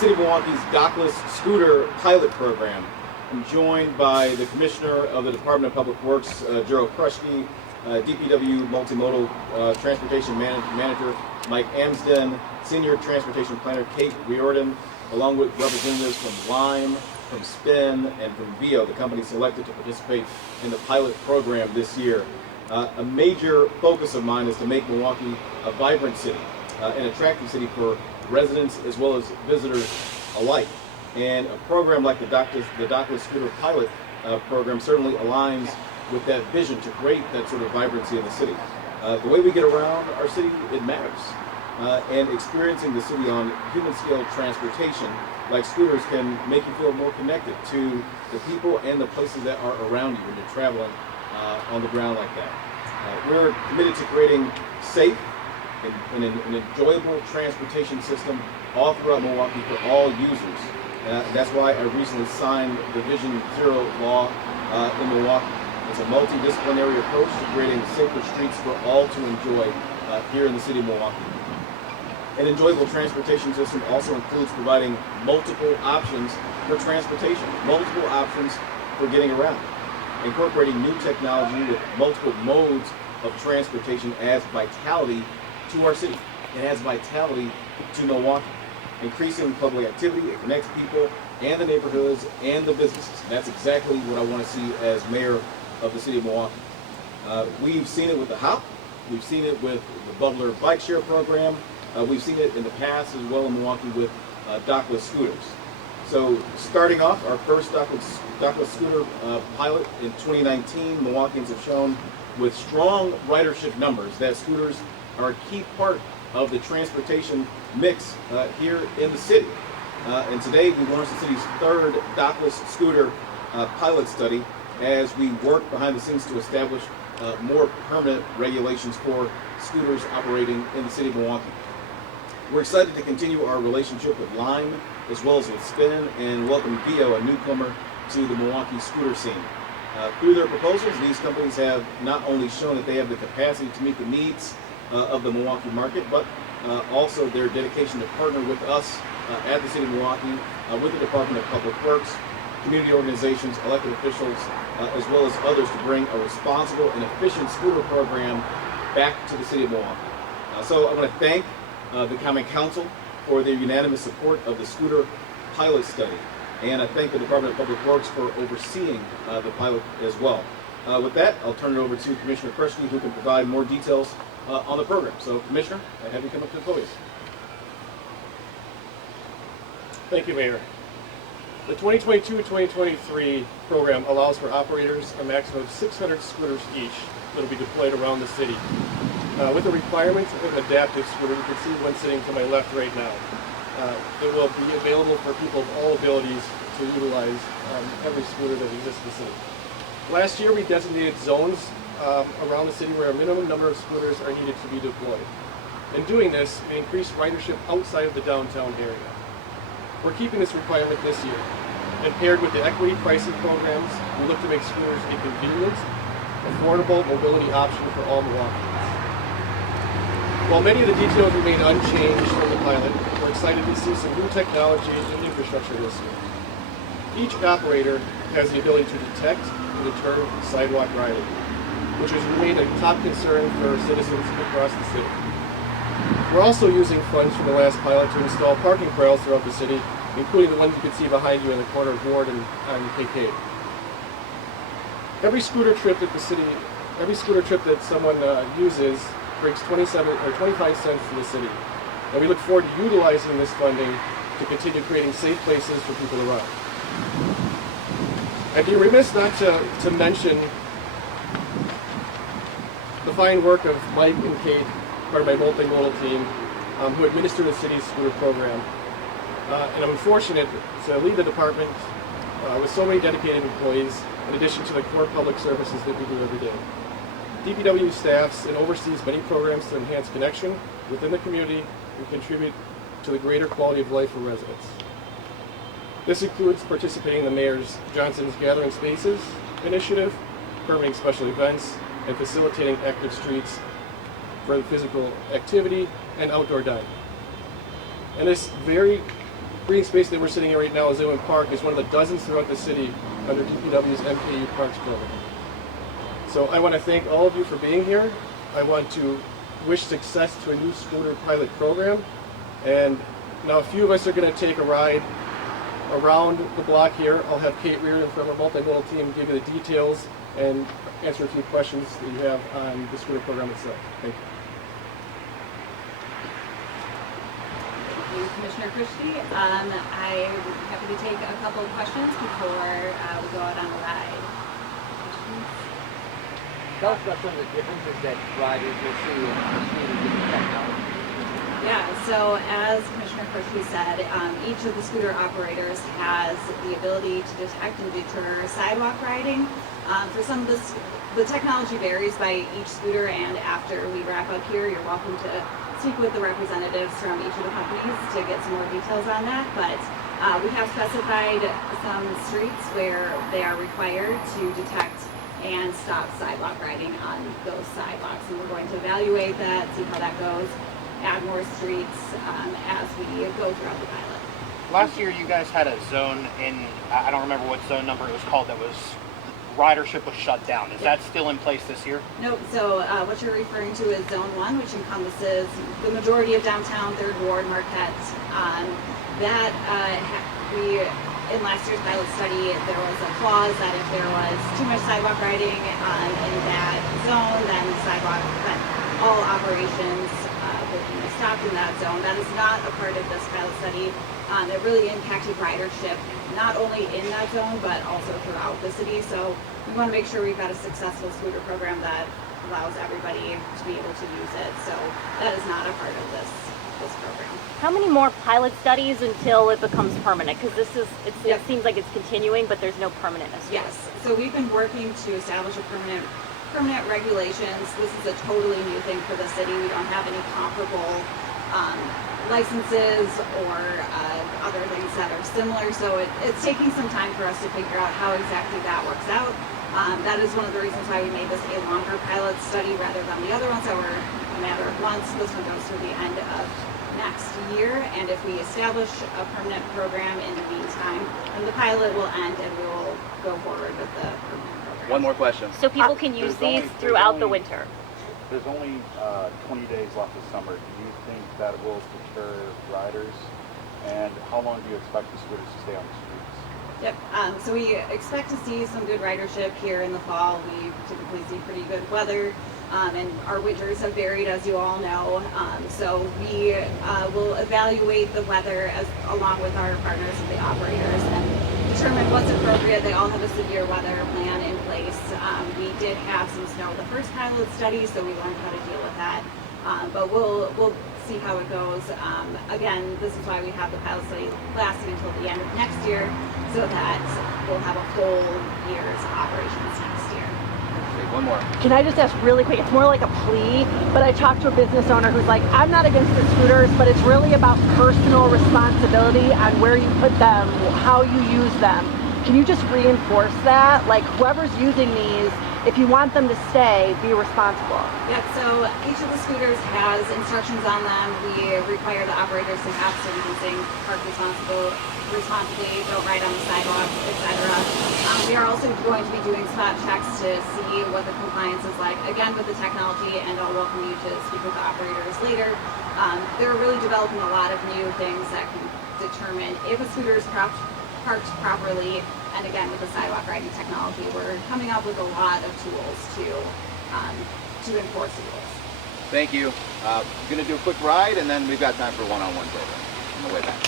City of Milwaukee's dockless scooter pilot program. I'm joined by the Commissioner of the Department of Public Works, Gerald Krushke, DPW Multimodal Transportation Manager Mike Amsden, Senior Transportation Planner Kate Riordan, along with representatives from Lime, from Spin, and from VIO, the company selected to participate in the pilot program this year. A major focus of mine is to make Milwaukee a vibrant city, an attractive city for residents as well as visitors alike. And a program like the dockless scooter pilot program certainly aligns with that vision to create that sort of vibrancy in the city. The way we get around our city, it matters. And experiencing the city on human scale transportation like scooters can make you feel more connected to the people and the places that are around you when you're traveling on the ground like that. We're committed to creating safe and an enjoyable transportation system all throughout Milwaukee for all users. That's why I recently signed the Vision Zero law in Milwaukee. It's a multidisciplinary approach to creating safer streets for all to enjoy here in the city of Milwaukee. An enjoyable transportation system also includes providing multiple options for transportation, multiple options for getting around. Incorporating new technology with multiple modes of transportation adds vitality to our city. It adds vitality to Milwaukee. Increasing public activity, it connects people and the neighborhoods and the businesses. And that's exactly what I want to see as mayor of the city of Milwaukee. We've seen it with the HOP. We've seen it with the Butler Bike Share program. We've seen it in the past as well in Milwaukee with dockless scooters. So starting off, our first dockless scooter pilot in 2019, Milwaukeeans have shown with strong ridership numbers that scooters are a key part of the transportation mix here in the city. And today we launched the city's third dockless scooter pilot study as we work behind the scenes to establish more permanent regulations for scooters operating in the city of Milwaukee. We're excited to continue our relationship with Lime as well as with Spin and welcome VIO, a newcomer to the Milwaukee scooter scene. Through their proposals, these companies have not only shown that they have the capacity to meet the needs of the Milwaukee market, but also their dedication to partner with us at the City of Milwaukee, with the Department of Public Works, community organizations, elected officials, as well as others to bring a responsible and efficient scooter program back to the City of Milwaukee. So I want to thank the Common Council for their unanimous support of the scooter pilot study. And I thank the Department of Public Works for overseeing the pilot as well. With that, I'll turn it over to Commissioner Krushke, who can provide more details on the program. So, Commissioner, I have you come up to the podium. Thank you, Mayor. The 2022-2023 program allows for operators a maximum of 600 scooters each that will be deployed around the city. With the requirement of an adaptive scooter, you can see one sitting to my left right now. It will be available for people of all abilities to utilize every scooter that exists in the city. Last year we designated zones around the city where a minimum number of scooters are needed to be deployed. In doing this, we increased ridership outside of the downtown area. We're keeping this requirement this year. And paired with the equity pricing programs, we look to make scooters a convenient, affordable mobility option for all Milwaukeeans. While many of the details remain unchanged from the pilot, we're excited to see some new technology and infrastructure this year. Each operator has the ability to detect and deter sidewalk riding, which has remained a top concern for citizens across the city. We're also using funds from the last pilot to install parking corrals throughout the city, including the ones you can see behind you in the corner of Ward and KK. Every scooter trip that someone uses brings 25 cents to the city. And we look forward to utilizing this funding to continue creating safe places for people to ride. I'd be remiss not to mention the fine work of Mike and Kate, part of my multimodal team, who administer the city's scooter program. And I'm fortunate to lead the department with so many dedicated employees, in addition to the core public services that we do every day. DPW staffs and oversees many programs to enhance connection within the community and contribute to the greater quality of life for residents. This includes participating in the Mayor's Johnson's Gathering Spaces initiative, permitting special events, and facilitating active streets for physical activity and outdoor dining. And this very green space that we're sitting in right now, Zillman Park, is one of the dozens throughout the city under DPW's MKU Parks program. So I want to thank all of you for being here. I want to wish success to a new scooter pilot program. And now a few of us are going to take a ride around the block here. I'll have Kate Reardon from our multimodal team give you the details and answer a few questions that you have on the scooter program itself. Thank you. Thank you, Commissioner Christie. I'm happy to take a couple of questions before we go out on the ride. Tell us about some of the differences that riders will see in the scooters with the technology. Yeah, so as Commissioner Christie said, each of the scooter operators has the ability to detect and deter sidewalk riding. For some of this, the technology varies by each scooter, and after we wrap up here, you're welcome to speak with the representatives from each of the companies to get some more details on that. But we have specified some streets where they are required to detect and stop sidewalk riding on those sidewalks, and we're going to evaluate that, see how that goes, add more streets as we go throughout the pilot. Last year you guys had a zone in, I don't remember what zone number it was called, that was, ridership was shut down. Is that still in place this year? Nope, so what you're referring to is Zone 1, which encompasses the majority of downtown, 3rd Ward, Marquette. In last year's pilot study, there was a clause that if there was too much sidewalk riding in that zone, then all operations would be stopped in that zone. That is not a part of this pilot study. It really impacted ridership, not only in that zone, but also throughout the city. So we want to make sure we've got a successful scooter program that allows everybody to be able to use it. So that is not a part of this program. How many more pilot studies until it becomes permanent? Because it seems like it's continuing, but there's no permanentness. Yes, so we've been working to establish a permanent regulations. This is a totally new thing for the city. We don't have any comparable licenses or other things that are similar. So it's taking some time for us to figure out how exactly that works out. That is one of the reasons why we made this a longer pilot study rather than the other ones that were a matter of months. This one goes through the end of next year, and if we establish a permanent program in the meantime, then the pilot will end and we will go forward with the permanent program. One more question. So people can use these throughout the winter. There's only 20 days left of summer. Do you think that will deter riders? And how long do you expect the scooters to stay on the streets? Yep, so we expect to see some good ridership here in the fall. We typically see pretty good weather, and our winters have varied, as you all know. So we will evaluate the weather along with our partners and the operators and determine what's appropriate. They all have a severe weather plan in place. We did have some snow the first pilot study, so we learned how to deal with that. But we'll see how it goes. Again, this is why we have the pilot study lasting until the end of next year, so that we'll have a whole year's operations next year. Okay, one more. Can I just ask really quick? It's more like a plea, but I talked to a business owner who's like, I'm not against the scooters, but it's really about personal responsibility on where you put them, how you use them. Can you just reinforce that? Like, whoever's using these, if you want them to stay, be responsible. Yep, so each of the scooters has instructions on them. We require the operators to have distancing, park responsibly, don't ride on the sidewalks, etc. We are also going to be doing spot checks to see what the compliance is like, again with the technology, and I'll welcome you to speak with the operators later. They're really developing a lot of new things that can determine if a scooter is parked properly, and again with the sidewalk riding technology, we're coming up with a lot of tools to enforce the rules. Thank you. We're going to do a quick ride, and then we've got time for a one-on-one program on the way back.